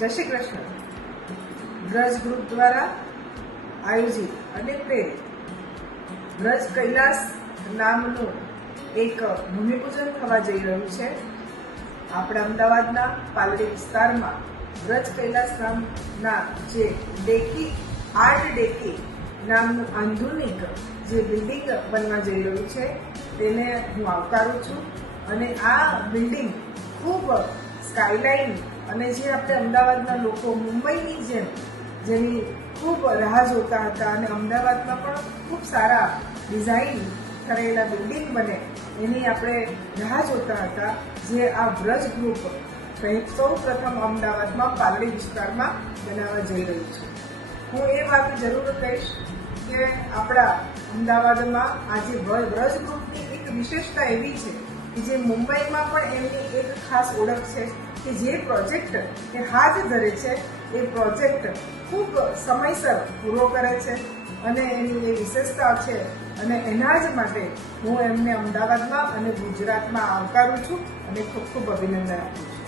જય શ્રી કૃષ્ણ. વ્રજ ગ્રુપ દ્વારા આયોજિત અને પ્રેરિત વ્રજ કૈલાસ નામનું એક ભૂમિપૂજન થવા જઈ રહ્યું છે. આપણા અમદાવાદના પાલડી વિસ્તારમાં વ્રજ કૈલાસ નામના જે આર્ટ ડેકી નામનું આધુનિક જે બિલ્ડિંગ બનવા જઈ રહ્યું છે તેને હું આવકારું છું. અને આ બિલ્ડિંગ ખૂબ સ્કાયલાઇન અને જે આપણે અમદાવાદના લોકો મુંબઈની જેમ જેની ખૂબ રાહ જોતા હતા અને અમદાવાદમાં પણ ખૂબ સારા ડિઝાઇન કરેલા બિલ્ડિંગ બને એની આપણે રાહ જોતા હતા, જે આ વ્રજ ગ્રુપ સૌ પ્રથમ અમદાવાદમાં પાલડી વિસ્તારમાં બનાવવા જઈ રહ્યું છે. હું એ વાત જરૂર કહીશ કે આપણા અમદાવાદમાં આજે વ્રજ ગ્રુપની એક વિશેષતા એવી છે કે જે મુંબઈમાં પણ એમની એક ખાસ ઓળખ છે કે જે પ્રોજેક્ટ એ હાથ ધરે છે એ પ્રોજેક્ટ ખૂબ સમયસર પૂરો કરે છે અને એની એ વિશેષતા છે. અને એના જ માટે હું એમને અમદાવાદમાં અને ગુજરાતમાં આવકારું છું અને ખૂબ ખૂબ અભિનંદન આપું છું.